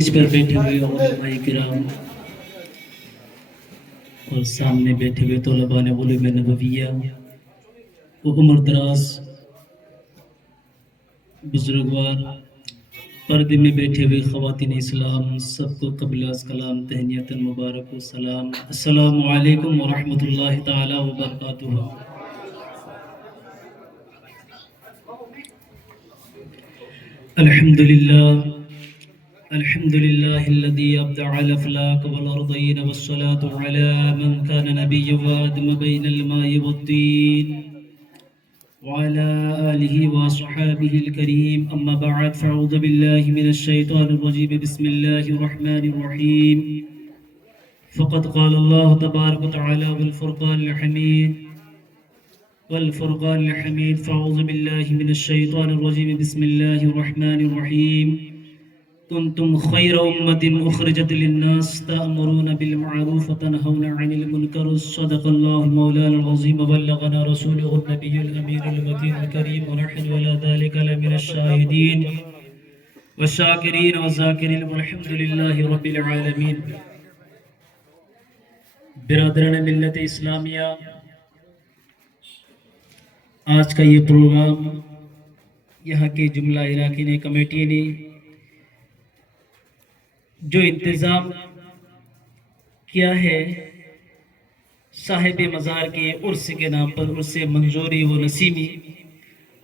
اس پر بیٹھے ہوئے علماء کرام اور سامنے بیٹھے ہوئے طلباء علوم نبویہ و عمر دراز بزرگوار، پردے میں بیٹھے ہوئے خواتین اسلام، سب کو قبل از کلام تہنیت مبارک و سلام۔ السلام علیکم ورحمۃ اللہ تعالی وبرکاتہ۔ الحمد لله الذي أبدع الأفلاك والأرضين والصلاة على من كان نبي وآدم بين الماء والطين وعلى آله وصحابه الكريم، أما بعد فأعوذ بالله من الشيطان الرجيم، بسم الله الرحمن الرحيم. فقد قال الله تبارك وتعالى والفرقان الحميد. فأعوذ بالله من الشيطان الرجيم، بسم الله الرحمن الرحيم. كنتم خير أمة أخرجت للناس تأمرون بالمعروف وتنهون عن المنكر. صدق الله مولانا العظيم وبلغنا رسوله النبي الأمين المكين الكريم، ونحن على ذلك لمن الشاهدين والشاكرين والذاكرين، والحمد لله رب العالمين. برادران ملت اسلامیہ، آج کا یہ پروگرام یہاں کے جملہ اراکین کمیٹی نے جو انتظام کیا ہے، صاحب مزار کے عرس کے نام پر، عرس منظوری و نسیمی،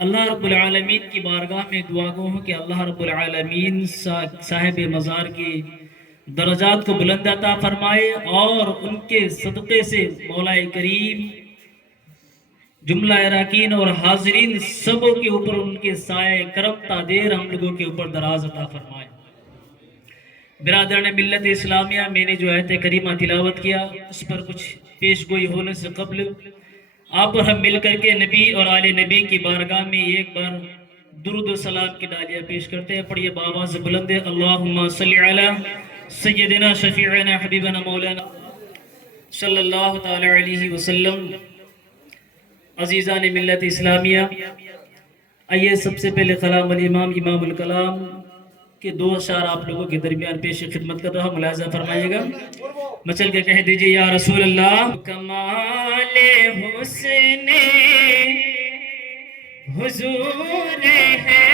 اللہ رب العالمین کی بارگاہ میں دعا گو ہوں کہ اللہ رب العالمین صاحب مزار کی درجات کو بلند عطا فرمائے اور ان کے صدقے سے مولا کریم جملہ اراکین اور حاضرین سبوں کے اوپر ان کے سائے کرم تا دیر ہم لوگوں کے اوپر دراز عطا فرمائے. برادران ملت اسلامیہ، میں نے جو آیت کریمہ تلاوت کیا اس پر کچھ پیش گوئی ہونے سے قبل آپ اور ہم مل کر کے نبی اور آل نبی کی بارگاہ میں ایک بار درود و سلام کی ڈالیاں پیش کرتے ہیں. پڑھیے بآواز بلند، اللہم صلی علی سیدنا شفیعنا حبیبنا مولانا صلی اللہ تعالی علیہ وسلم. عزیزان ملت اسلامیہ، آئیے سب سے پہلے کلام الامام امام الکلام کے دو اشعار آپ لوگوں کے درمیان پیش خدمت کر رہا ہوں، ملاحظہ فرمائیے گا. مچل کے کہہ دیجئے یا رسول اللہ. کمال حسن حضور ہے،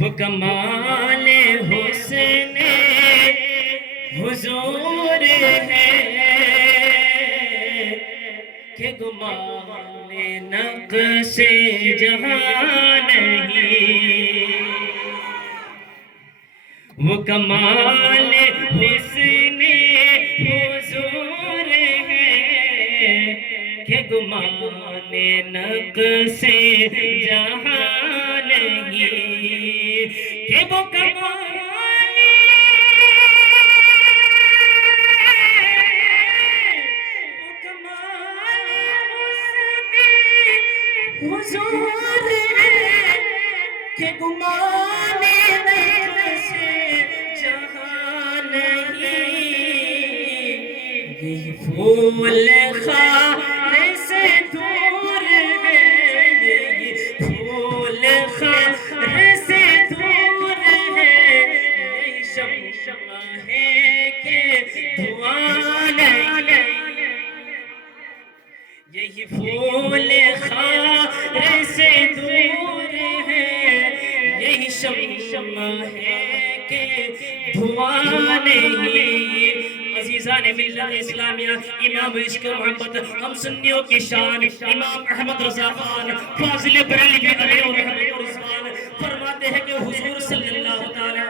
وہ کمال حسن حضور ہے کہ گمان نقش جہاں نہیں. وہ کمال حسن حضور ہے کہ گمان نقش جہاں نہیں. کہ وہ کمال حضور ہے کہ گمان نقش جہاں نہیں. یہ پھول خار سے دور ہے، یہ پھول خار سے دور ہے، یہ شمع ہے کہ دھواں نہیں. یہی پھول خار سے دور ہے، یہی شمع ہے کہ دھواں نہیں. عزیزان ملت اسلامیہ، امام عشق و محبت ہم سنیوں کی شان امام احمد رضا خان فاضل بریلوی علیہ رحمت و رضوان فرماتے ہیں کہ حضور صلی اللہ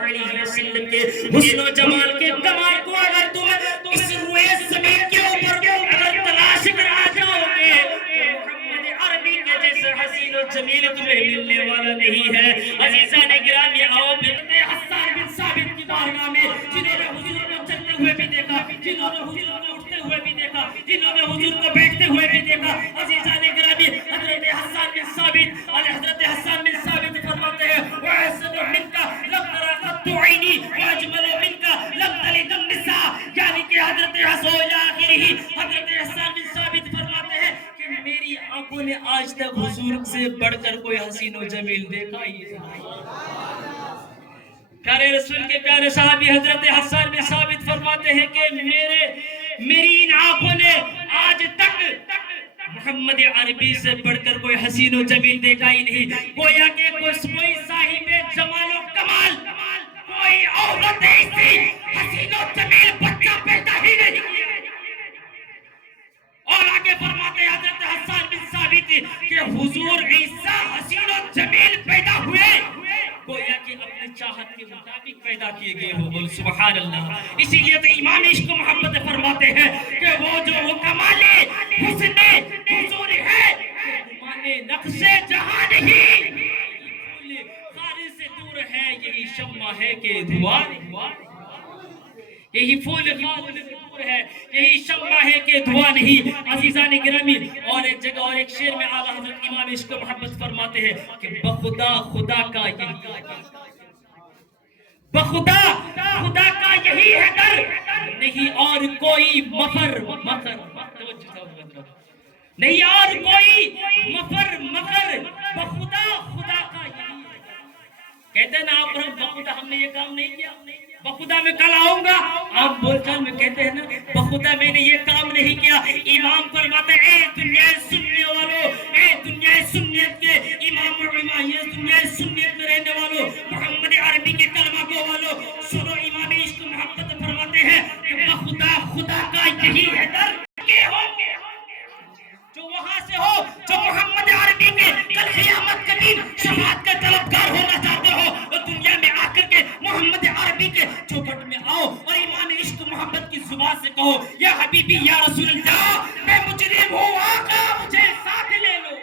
علیہ وسلم کے حسن و جمال کے کمال کو اگر تم اس روئے زمین کے اوپر اگر تلاش کر آ جاؤ گے تو محمد عربی کے جیسے حسین و جمیل تمہیں ملنے والا نہیں ہے. عزیزان گرامی، آؤ بنتے حسان بن ثابت کی بارگاہ میں، جنہوں نے حضور کو چلتے ہوئے بھی دیکھا، جنہوں نے حضور کو اٹھتے ہوئے بھی دیکھا، جنہوں نے حضور کو بیٹھتے ہوئے بھی دیکھا. عزیزان گرامی، حضرت حسان بن ثابت اور حضرت حسان بن ثابت فرماتے ہیں وَأَحْسَنُ مِنْكَ لَمْ تَرَ قَطُّ عَيْنِي وَأَجْمَلُ مِنْكَ لَمْ تَلِدِ النِّسَاءُ. یعنی کہ حضرت حسان حضرت حسان بن ثابت فرماتے ہیں کہ میری آنکھوں نے آج تک حضور سے بڑھ کر کوئی حسین و جمیل دیکھا ہی نہیں۔ پیارے رسول کے پیارے صحابی حضرت حسان بن ثابت فرماتے ہیں کہ میری ان آنکھوں نے آج تک محمد عربی سے بڑھ کر کوئی حسین و جمیل دیکھا ہی نہیں۔ گویا کہ کوئی صاحب جمال و کمال، کوئی عورت ایسی حسین و جمیل بچہ پیدا ہی نہیں کیا۔ اور آگے فرماتے ہیں حضرت حسان بن ثابت کہ حضور عیسیٰ حسین و جمیل پیدا ہوئے، گویا کہ اپنے چاہت کے مطابق پیدا کیے گئے ہو۔ بول سبحان اللہ۔ اسی لیے تو امام عشق محمد فرماتے ہیں کہ وہ کمال حسن حضور ہے، گمانے نقش جہاں نہیں، پھول خاری سے دور ہے، یہی شمع ہے کہ دھواں نہیں، یہی پھول خار سے دور ہے، یہی شمع ہے کہ دھواں نہیں۔ عزیزان گرامی، اور ایک جگہ اور ایک شعر میں اعلیٰ حضرت امام عشق محمد فرماتے ہیں کہ بخدا خدا کا یہی، بخدا خدا کا یہی ہے در، نہیں اور کوئی مفر مکر، نہیں اور کوئی مفر مکر، بخدا خدا کا یہی ہے۔ کہتے ہیں نا آپ بخدا ہم نے یہ کام نہیں کیا، بخدا میں کل آؤں گا، آپ بول چال میں کہتے ہیں نا بخدا میں نے یہ کام نہیں کیا۔ امام فرماتے ہیں اے دنیا سننے والوں، اے دنیا سنیت کے امام و امامیہ، دنیا سنیت میں رہنے والوں، محمد عربی کے کلمہ گو والوں، سنو امام عشق محمد فرماتے ہیں کہ بخدا خدا کا یہی ہے در کے ہو، جو وہاں سے ہو جو محمد عربی کے کل قیامت کے دن شفاعت کے طلبگار ہونا چاہتے ہو، اور دنیا میں آ کر کے محمد عربی کے چوکھٹ میں آؤ اور امام عشق محمد کی زبان سے کہو یا حبیبی یا رسول اللہ، میں مجرم ہوں آقا مجھے ساتھ لے لو،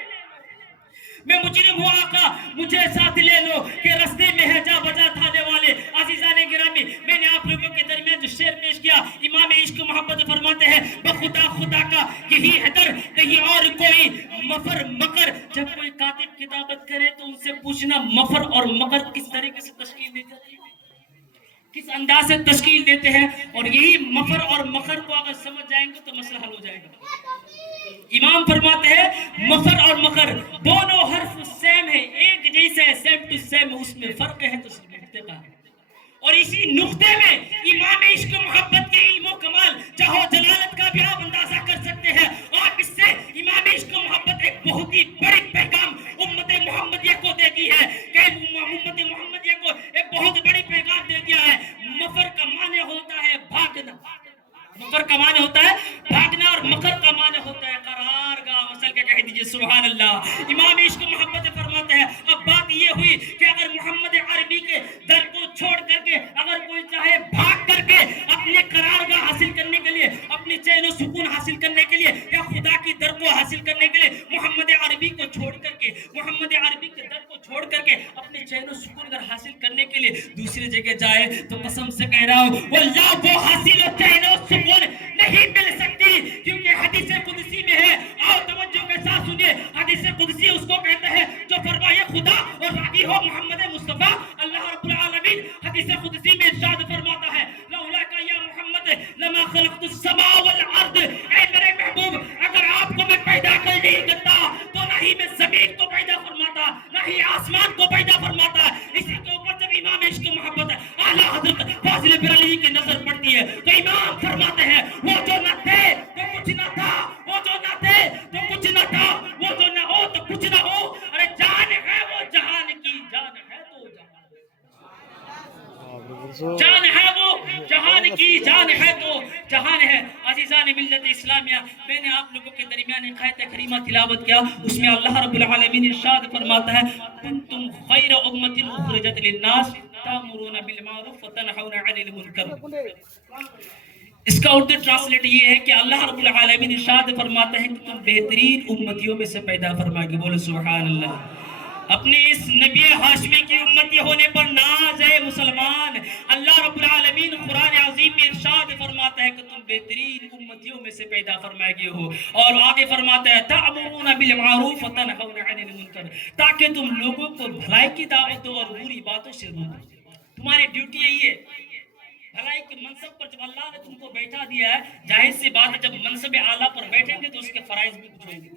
میں مجرم ہوں آقا مجھے ساتھ لے لو، کہ رستے میں ہے جا بجا تھانے والے۔ عزیزان گرامی، میں نے آپ لوگوں کے درمیان جو شعر پیش کیا، امام عشق محمد فرماتے ہیں بخدا خدا کا یہی ہے در، نہیں اور کوئی مفر مکر۔ جب کوئی کاتب کتابت کرے تو ان سے پوچھنا مفر اور مکر کس طریقے سے تشکیل دیتے ہیں، کس انداز سے تشکیل دیتے ہیں، اور یہی مفر اور مکر کو اگر سمجھ جائیں گے تو مسئلہ حل ہو جائے گا۔ امام فرماتے ہیں مفر اور مکر دونوں حرف سیم ہے، ایک جیسا ہے، سیم ٹو سیم، اس میں فرق ہے تو صرف نقطے کا ہے۔ اور اسی نقطے میں امام عشق محبت کے علم و کمال چاہو جلالت کا بھی آپ اندازہ کر سکتے ہیں۔ آپ اس سے امام عشق محبت ایک بہت ہی بڑی پیغام امت محمدیہ کو دے دی ہے، کہ امت محمدیہ کو ایک بہت بڑی پیغام دے دیا ہے۔ مفر کا معنی ہوتا ہے بھاگنا، مفر کا معنی ہوتا ہے بھاگنا، اور مکر کا معنی ہوتا ہے قرار گاہ۔ مسل کے کہہ دیجئے سبحان اللہ۔ امام عشق محمد فرماتے ہیں اب بات یہ ہوئی کہ اگر محمد عربی کے در کو چھوڑ کر کے اگر کوئی چاہے بھاگ کر کے اپنے قرار گاہ حاصل کرنے کے لیے، اپنی چین و سکون حاصل کرنے کے لیے، یا خدا کی در کو حاصل کرنے کے لیے محمد عربی کو چھوڑ کر کے، محمد عربی کے در کو چھوڑ کر کے اپنے چین و سکون اگر حاصل کرنے کے لیے دوسری جگہ جائے تو قسم سے کہہ رہا ہوں واللہ وہ حاصل و چین و سکون نہیں مل سکتی، کیونکہ حدیث قدسی میں ہے، آؤ توجہ کے ساتھ سنیے، حدیث قدسی اس کو کہتا ہے جو فرمائے خدا اور راضی ہو محمد مصطفیٰ اللہ رب العالمین۔ حدیث قدسی میں ارشاد فرماتا ہے لولاک یا محمد لما خلقت السماء والارض، اے میرے محبوب اگر آپ کو میں پیدا کر نہیں کرتا تو نہ ہی میں زمین کو پیدا فرماتا، نہ ہی آسمان کو پیدا فرماتا۔ اسی کے اوپر جب امام عشق محبت اعلیٰ حضرت فاضل بریلوی کی نظر پڑتی ہے تو امام فرماتے ہیں وہ جو نہ تھے تو کچھ نہ تھا، وہ جو نہ تھے تو کچھ نہ تھا، وہ جو نہ ہو تو کچھ نہ ہو، ارے جان ہے وہ جہان کی جان ہے تو جان ہے وہ جہان کی جان ہے تو جہان ہے۔ عزیزان ملت اسلامیہ، میں نے آپ لوگوں کے درمیان ایک آیت کریمہ تلاوت کیا، اس میں اللہ رب العالمین ارشاد فرماتا ہے کنتم خیر امت اخرجت للناس تأمرون بالمعروف وتنہون عن المنکر۔ اس کا اردو ٹرانسلیٹ یہ ہے کہ اللہ رب العالمین ارشاد فرماتا ہے کہ تم بہترین امتیوں میں سے پیدا فرمائے گے۔ بولے سبحان اللہ۔ اپنے اس نبی ہاشمی کی امتی ہونے پر ناز ہے مسلمان۔ اللہ رب العالمین قرآن عظیم میں ارشاد فرماتا ہے کہ تم بہترین امتیوں میں سے پیدا فرمائے گئے ہو، اور آگے فرماتا ہے تأمرون بالمعروف وتنہون عن المنکر، تاکہ تم لوگوں کو بھلائی کی دعوت دو اور بری باتوں سے روکو۔ تمہاری ڈیوٹی یہی ہے، بھلائی کے منصب پر جب اللہ نے تم کو بیٹھا دیا ہے، ظاہر سی بات ہے جب منصب اعلیٰ پر بیٹھیں گے تو اس کے فرائض بھی کچھ ہوں گے،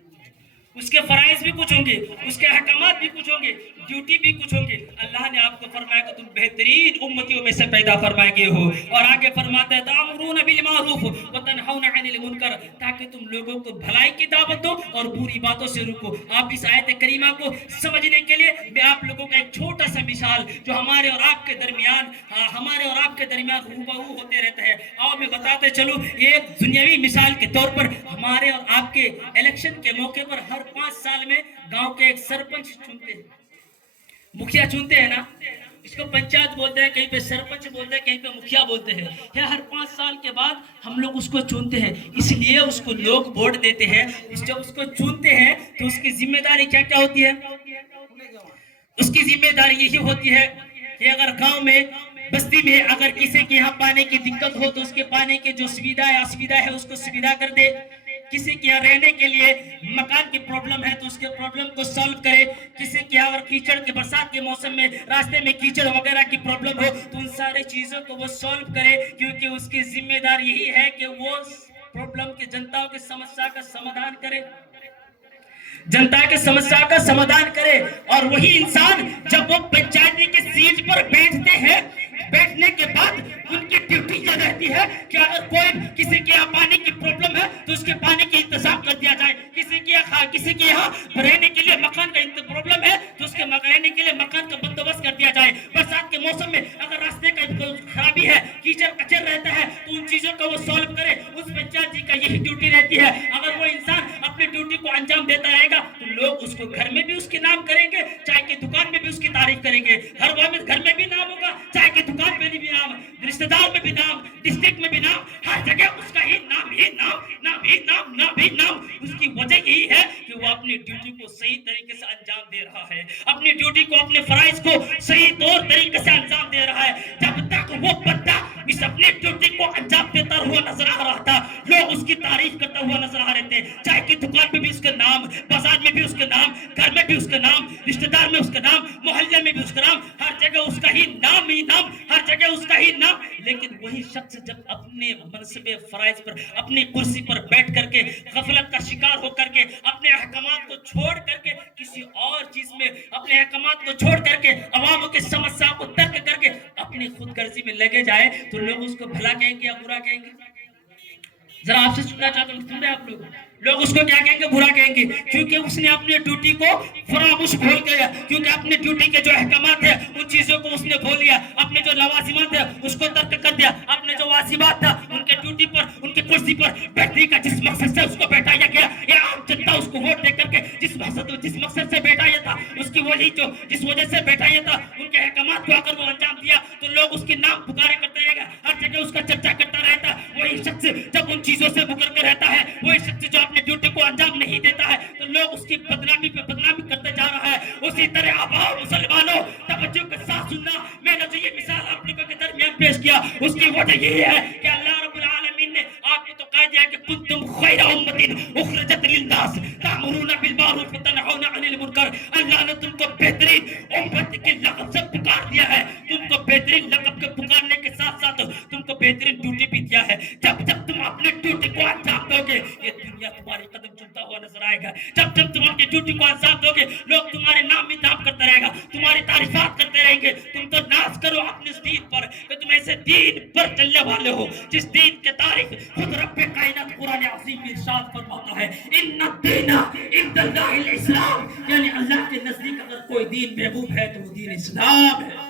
اس کے فرائض بھی کچھ ہوں گے، اس کے احکامات بھی کچھ ہوں گے، ڈیوٹی بھی کچھ ہوں گے۔ اللہ نے آپ کو فرمایا کہ تم بہترین امتیوں میں سے پیدا فرمائے گئے ہو، اور آگے فرماتا ہے تَأْمُرُونَ بِالْمَعْرُوفِ وَتَنْهَوْنَ عَنِ الْمُنْكَرِ، تاکہ تم لوگوں کو بھلائی کی دعوت دو اور بری باتوں سے روکو۔ آپ اس آیت کریمہ کو سمجھنے کے لیے میں آپ لوگوں کا ایک چھوٹا سا مثال جو ہمارے اور آپ کے درمیان ہو بہو ہوتے رہتا ہے، آؤ میں بتاتے چلوں۔ ایک دنیاوی مثال کے طور پر ہمارے اور آپ کے الیکشن کے موقع پر ہر 5 سال میں گاؤں کے ایک سرپنچ چنتے ہیں، مکھیا چنتے ہیں نا، اس کو پنچایت بولتے ہیں، کہیں پہ سرپنچ بولتے ہیں، کہیں پہ مکھیا بولتے ہیں۔ ہر 5 سال کے بعد ہم لوگ اس کو چنتے ہیں، اس لیے اس کو لوگ ووٹ دیتے ہیں۔ جب اس کو چنتے ہیں تو اس کی ذمہ داری کیا کیا ہوتی ہے؟ اس کی ذمہ داری یہی ہوتی ہے کہ اگر گاؤں میں بستی میں اگر کسی کے یہاں پانی کی دقت ہو تو اس کے پانی کے جو سویدھا ہے اس کو سویدھا کر دے۔ کسی کے یہاں رہنے کے لیے مکان کی پرابلم ہے تو اس کے پرابلم کو سالو کرے۔ کسی کے یہاں اگر کیچڑ کے برسات کے موسم میں راستے میں کیچڑ وغیرہ کی پرابلم ہو تو ان سارے چیزوں کو وہ سالو کرے، کیونکہ اس کی ذمہ داری یہی ہے کہ وہ پرابلم کے جنتا کی سمسیا کا سمادھان کرے، جنتا کے سمسیا کا سمادھان کرے۔ اور وہی انسان جب وہ پنچایتی کی سیٹ پر بیٹھتے ہیں، بیٹھنے کے بعد ان کی ڈیوٹی یہ رہتی ہے کہ اگر کوئی کسی کے یہاں پانی کی پرابلم ہے تو اس کے پانی کی انتظام کر دیا جائے، کسی کے یہاں رہنے کے لیے مکان کا پرابلم ہے تو اس کے رہنے کے لیے مکان کا بندوبست کر دیا جائے۔ برسات کے موسم میں اگر راستے کا خرابی ہے، کیچڑ کچر رہتا ہے تو ان چیزوں کو وہ سالو کرے۔ اس پنچایت جی کا یہی ڈیوٹی رہتی ہے۔ اگر وہ انسان اپنی ڈیوٹی کو انجام دیتا رہے گا تو لوگ اس کو گھر میں بھی اس کے نام کریں گے، چائے کی دکان میں بھی اس کی تعریف کریں گے، گھر میں بھی نام ہوگا، چائے کی دکان میں بھی نام، رشتہ دار میں بھی نام، ڈسٹرکٹ میں بھی نام، ہر جگہ اس کا ہی نام ہی نام، نام ہی نام، نام ہی نام۔ اس کی وجہ یہی ہے کہ وہ اپنی ڈیوٹی کو صحیح طریقے سے انجام دے رہا ہے، اپنی ڈیوٹی کو، اپنے فرائض کو صحیح طور طریقے سے انجام دے رہا ہے۔ جب تک وہ بندہ اس اپنی ڈیوٹی کو انجام دیتا ہوا نظر آ رہا تھا، لوگ اس کی تعریف کرتا ہوا نظر آ رہے تھے۔ چائے کی دکان میں بھی اس کا نام، بازار میں بھی اس کا نام، گھر میں بھی اس کا نام، رشتہ دار میں اس کا نام، محلے میں بھی اس کا نام، ہر جگہ اس کا ہی نام، ہر جگہ اس کا ہی نام۔ لیکن وہی شخص جب اپنے منصب فرائض پر، اپنی کرسی پر بیٹھ کر کے غفلت کا شکار ہو کر کے، اپنے احکامات کو چھوڑ کر کے کسی اور چیز میں، اپنے احکامات کو چھوڑ کر کے عوام کی سمسیا کو ترک کر کے اپنی خود غرضی میں لگے جائے تو لوگ اس کو بھلا کہیں گے یا برا کہیں گے؟ ذرا آپ سے سننا چاہتا ہوں، سن رہے آپ لوگ اس کو کیا کہیں گے؟ برا کہیں گے، کیونکہ اس نے اپنی ڈیوٹی کو فراموش بھول گیا، کیونکہ اپنی ڈیوٹی کے جو احکامات ہیں ان چیزوں کو اس نے بھول لیا، اپنے جو لوازمات ہیں اس کو ترک کر دیا، اپنے جو واجبات تھا ان کے ڈیوٹی پر، ان کی کرسی پر بیٹھنے کا جس مقصد سے اس کو بیٹھایا گیا، یہ عام جنتا اس کو ووٹ دے کر کے جس مقصد سے بیٹھایا تھا، اس کی وہی جو جس وجہ سے بیٹھایا تھا، ان کے احکامات کو اگر وہ انجام دیا تو لوگ اس کے نام پکارے کرتے رہے گا، ہر جگہ اس کا چرچا کرتا رہتا۔ وہی شخص جب ان چیزوں سے مکر کر رہتا ہے، وہی شخص جو اپنی ڈیوٹی کو انجام نہیں دیتا ہے تو لوگ اس کی بدنامی پہ بدنامی کرتے جا رہا ہے۔ اسی طرح اب آؤ مسلمانوں، توجہ کے ساتھ سننا، میں نے جو یہ مثال آپ لوگوں کے درمیان پیش کیا اس کی وجہ یہی ہے کہ اللہ رب العالمین نے آپ کو تو کہا دیا کہ کنتم خیر امت اخرجت للناس تأمرون بالمعروف وتنهون عن المنکر۔ اللہ نے تم کو بہترین امت کے لقب سے پکار دیا ہے، تم کو بہترین لقب کے پکارنے کے ساتھ ساتھ تم کو بہترین ڈیوٹی بھی دیا ہے۔ جب تم اپنے ڈیوٹی کو انجام دو گے یہ دنیا تمہاری قدم چلتا ہوا نظر آئے گا۔ جب تم اپنی ڈیوٹی کو انجام دو گے لوگ تمہارے نام میں نام کرتا رہے گا، تمہاری تعریفات کرتے رہیں گے۔ تم تو ناز کرو اپنے اس دین پر کہ تم ایسے دین پر چلنے والے ہو جس دین کے تاریخ خود رب کائنات قرآن عظیم میں ارشاد فرماتا ہے، ان الدین عند اللہ الاسلام، یعنی اللہ کے نزدیک اگر کوئی دین محبوب ہے تو وہ دین اسلام ہے۔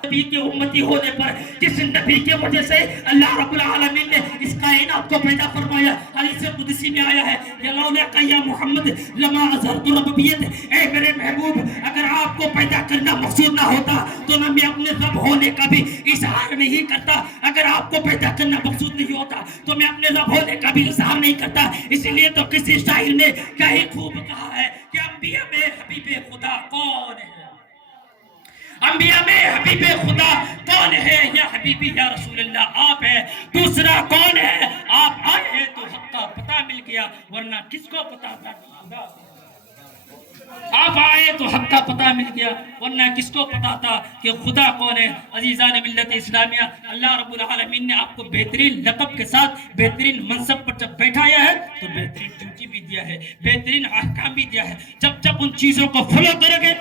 نبی کے امتی ہونے پر، جس نبی کے وجہ سے اللہ رب العالمین نے اس کائنات کو پیدا فرمایا، حدیث قدسی میں آیا ہے یا لولا یا محمد لما اظہرت ربوبیت، اے میرے محبوب اگر آپ کو پیدا کرنا مقصود نہ ہوتا تو نہ میں اپنے رب ہونے کا بھی اظہار نہیں کرتا، اگر آپ کو پیدا کرنا مقصود نہیں ہوتا تو میں اپنے رب ہونے کا بھی اظہار نہیں کرتا۔ اسی لیے تو کسی شاعر نے کیا ہی خوب کہا ہے کہ انبیاء میں حبیب خدا کون ہے، انبیاء میں حبیب خدا کون ہے؟ یا حبیبی یا رسول اللہ آپ ہے، دوسرا کون ہے؟ آپ آئے ہیں تو حق کا پتہ مل گیا، ورنہ کس کو پتہ تھا؟ آپ آئے تو حق کا پتہ مل گیا، ورنہ کس کو پتا تھا کہ خدا کون ہے؟ عزیزان ملت اسلامیہ، اللہ رب العالمین نے آپ کو بہترین لقب کے ساتھ بہترین منصب پر جب بیٹھایا ہے تو بہترین ڈیوٹی بھی دیا ہے، بہترین احکام بھی دیا ہے۔ جب ان چیزوں کو فالو کرو گے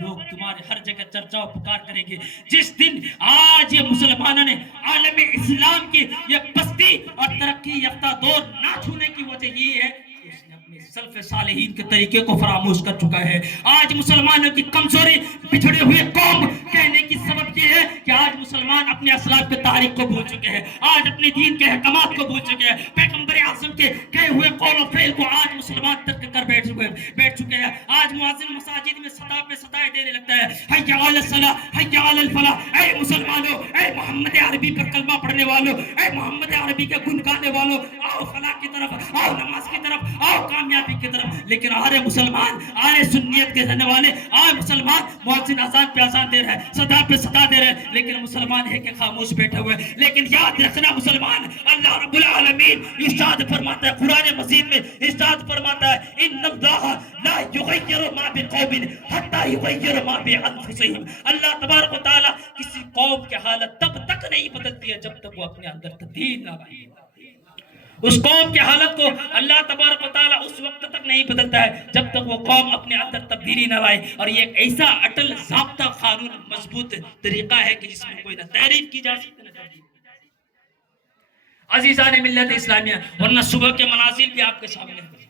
لوگ تمہارے ہر جگہ چرچا و پکار کریں گے۔ جس دن آج یہ مسلمانوں نے عالم اسلام کی یہ پستی اور ترقی یافتہ دور نہ چھونے کی وجہ یہ ہے کہ اس نے اپنے سلف صالحین کے طریقے کو فراموش کر چکا ہے۔ آج مسلمانوں کی کمزوری بچھڑے ہوئے قوم کہنے کی سبب یہ ہے کہ آج مسلمان اپنے اسلاف کے تاریخ کو بھول چکے ہیں، آج اپنے دین کے احکامات کو بھول چکے ہیں، پیغمبر اعظم کے کہے ہوئے قول و فعل کو آج مسلمان ترک کر بیٹھ چکے ہیں۔ آج مؤذن مساجد میں صدا پہ صدائے دینے لگتا ہے، حی علی الصلاۃ حی علی الفلاح، اے مسلمانوں، اے محمد عربی پر کلمہ پڑھنے والوں، اے محمد عربی کے گن گانے والوں، آؤ فلاح کی طرف، آؤ نماز کی طرف، آؤ کامیابی کی طرف۔ لیکن آرے مسلمان، آرے سنیت کے رہنے والے، آج مسلمان مؤذن اذان پہ اذان دے رہے ہیں، صدا پہ صدا دے رہے ہیں، لیکن مسلمان ہے کہ خاموش بیٹھے ہوئے۔ لیکن یاد رکھنا مسلمان، اللہ رب العالمین ارشاد فرماتا ہے قرآن مجید میں، ارشاد فرماتا ہے ان اللہ لا یغیر ما بقوم حتی یغیر ما بانفسہم۔ اللہ تبارک و تعالی کسی قوم کی حالت تب تک نہیں بدلتی ہے جب تک وہ اپنے اندر تبدیل نہ لائے۔ اس قوم کی حالت کو اللہ تبارک و تعالیٰ اس وقت تک نہیں بدلتا ہے جب تک وہ قوم اپنے اندر تبدیلی نہ لائے۔ اور یہ ایک ایسا اٹل ضابطہ قانون مضبوط طریقہ ہے کہ جس میں کوئی نہ تعریف کی جا سکتی نہ تردید۔ عزیزان ملت اسلامیہ، ورنہ صبح کے منازل بھی آپ کے سامنے ہیں،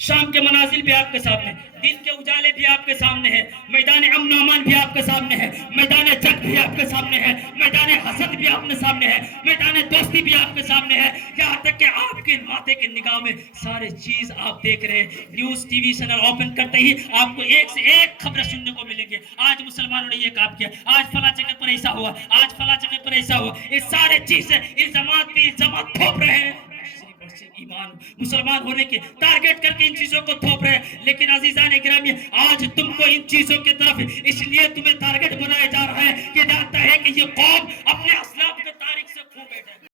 شام کے منازل بھی آپ کے سامنے، دن کے اجالے بھی آپ کے سامنے ہیں، میدان امن و امان بھی آپ کے سامنے ہے، میدان جنگ بھی آپ کے سامنے ہے، میدان حسد بھی آپ کے سامنے ہے، میدان دوستی بھی آپ کے سامنے ہے، یہاں تک کہ آپ کے ماتھے کے نگاہ میں سارے چیز آپ دیکھ رہے ہیں۔ News T V channel open کرتے ہی آپ کو ایک سے ایک خبریں سننے کو ملیں گے، آج مسلمانوں نے یہ کام کیا، آج فلاں جگہ پر ایسا ہوا، آج فلاں جگہ پر ایسا ہوا۔ یہ سارے چیزیں الزامات پہ الزامات تھوپ رہے ہیں، ایمان مسلمان ہونے کے ٹارگٹ کر کے ان چیزوں کو تھوپ رہے ہیں۔ لیکن عزیزان اکرامی، آج تم کو ان چیزوں کی طرف اس لیے تمہیں ٹارگٹ بنایا جا رہا ہے کہ جانتا ہے کہ یہ قوم اپنے